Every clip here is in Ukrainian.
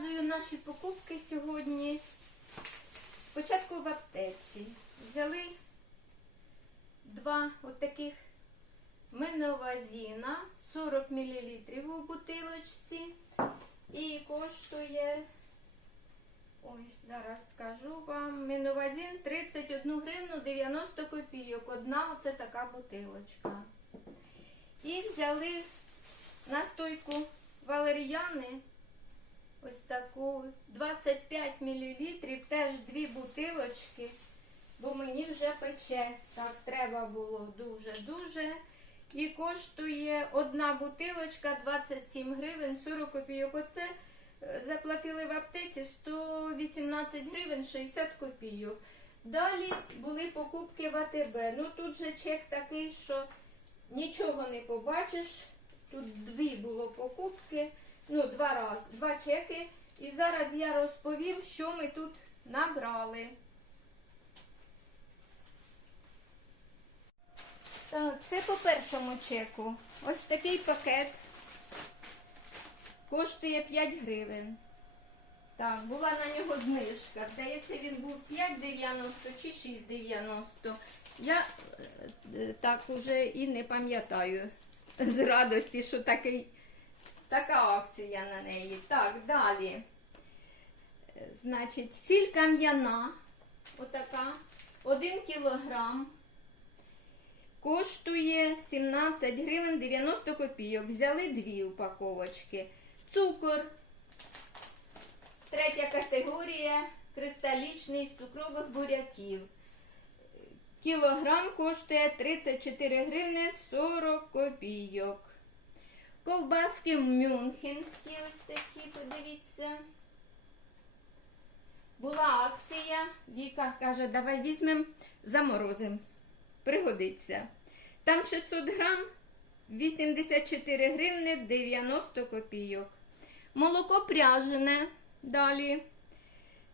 Показую наші покупки сьогодні. Спочатку в аптеці. Взяли два отаких меновазіна 40 мл у бутилочці. І коштує, ой, зараз скажу вам, меновазін 31 гривну 90 копійок. Одна оце така бутилочка. І взяли настойку валеріани. Ось таку 25 мл, теж дві бутилочки, бо мені вже пече. Так, треба було дуже-дуже. І коштує одна бутилочка 27 гривень 40 копійок. Оце е, заплатили в аптеці 118 гривень 60 копійок. Далі були покупки в АТБ. Ну тут же чек такий, що нічого не побачиш. Тут дві було покупки, ну, два рази, два чеки. І зараз я розповім, що ми тут набрали. Так, це по першому чеку. Ось такий пакет коштує 5 гривень. Так, була на нього знижка. Здається, він був 5,90 чи 6,90. Я е, е, так уже і не пам'ятаю з радості, що такий, така акція на неї. Так, далі. Е, Значить, сіль кам'яна, отака, 1 кілограм. Коштує 17 гривень 90 копійок. Взяли дві упаковочки. Цукор. Третя категорія кристалічний з цукрових буряків. Кілограм коштує 34 гривни 40 копійок. Ковбаски мюнхенські, ось такі, подивіться. Була акція. Віка каже, давай візьмемо, заморозимо. Пригодиться. Там 600 грам 84 гривни 90 копійок. Молоко пряжене. Далі.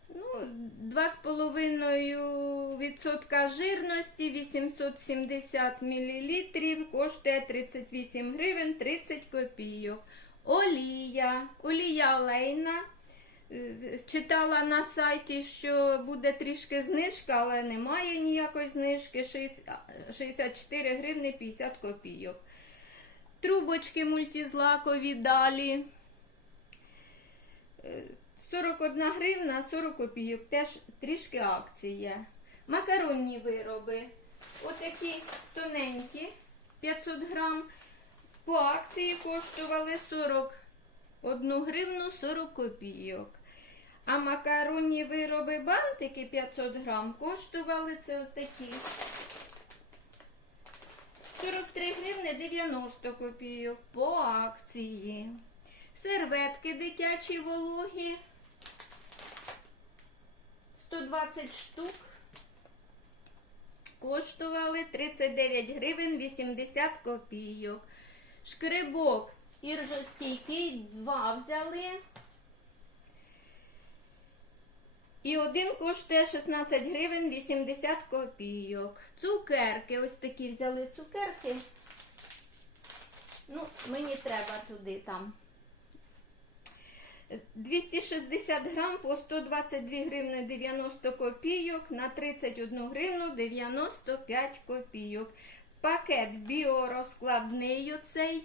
Ну, 2,5% жирності, 870 мл, коштує 38 гривень 30 копійок. Олія. Олія олейна. Е, Читала на сайті, що буде трішки знижка, але немає ніякої знижки. 64 гривни 50 копійок. Трубочки мультизлакові далі. Е, 41 гривна 40 копійок. Теж трішки акція. Макаронні вироби. Отакі тоненькі 500 грам. По акції коштували 41 гривну 40 копійок. А макаронні вироби бантики 500 грам коштували це отакі. 43 гривни 90 копійок по акції. Серветки дитячі вологі 120 штук. Коштували 39 гривень 80 копійок. Шкребок іржостійкий, два взяли. І один коштує 16 гривень 80 копійок. Цукерки, ось такі взяли цукерки. Ну, мені треба туди там. 260 грам по 122 гривни 90 копійок на 31 гривну 95 копійок. Пакет біорозкладний оцей.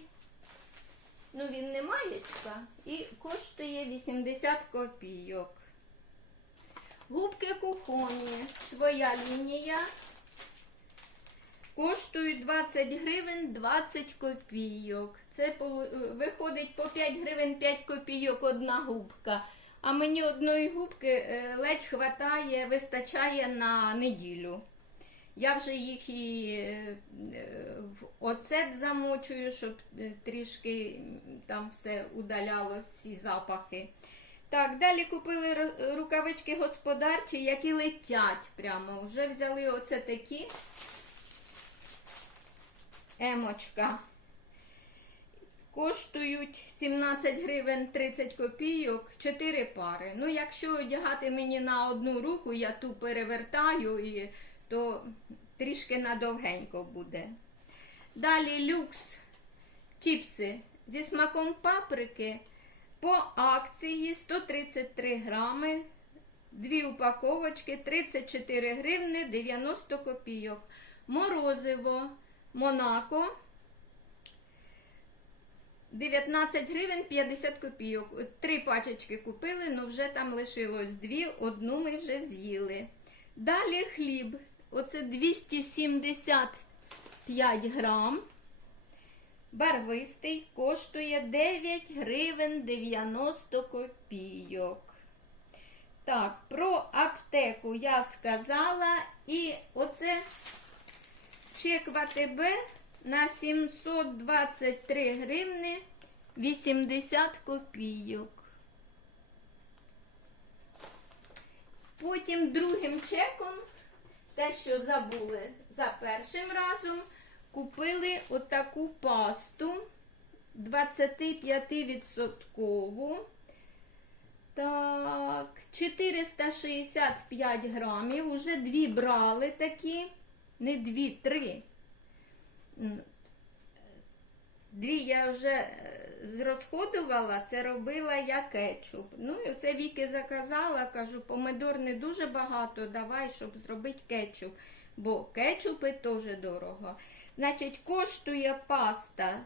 Ну, він не маєчка і коштує 80 копійок. Губки кухонні, своя лінія. Коштують 20 гривень 20 копійок. Це виходить по 5 гривень 5 копійок одна губка. А мені одної губки е, ледь хватає, вистачає на неділю. Я вже їх і е, в оцет замочую, щоб е, трішки там все удаляло, всі запахи. Так, далі купили рукавички господарчі, які летять прямо. Вже взяли оце такі. Емочка. Коштують 17 гривень 30 копійок, 4 пари. Ну, якщо одягати мені на одну руку, я ту перевертаю, і, то трішки надовгенько буде. Далі люкс чіпси зі смаком паприки по акції 133 грами, дві упаковочки, 34 гривни 90 копійок. Морозиво Монако 19 гривень 50 копійок. Три пачечки купили, але вже там лишилось дві, одну ми вже з'їли. Далі хліб. Оце 275 грам. Барвистий коштує 9 гривень 90 копійок. Так, про аптеку я сказала. І оце чек в АТБ на 723 гривни 80 копійок. Потім другим чеком, те, що забули за першим разом, купили отаку пасту 25%. Так, 465 грамів. Уже дві брали такі, не дві, три. Дві я вже е, зрозходувала, це робила я кетчуп. Ну і оце Віки заказала, кажу, помидор не дуже багато, давай, щоб зробити кетчуп. Бо кетчупи теж дорого. Значить, коштує паста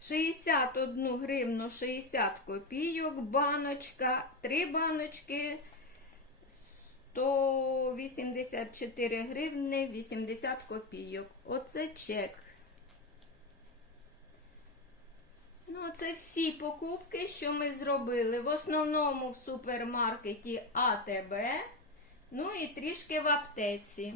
61 гривну 60 копійок, баночка, три баночки 184 гривни 80 копійок. Оце чек. Ну, це всі покупки, що ми зробили. В основному в супермаркеті АТБ, ну і трішки в аптеці.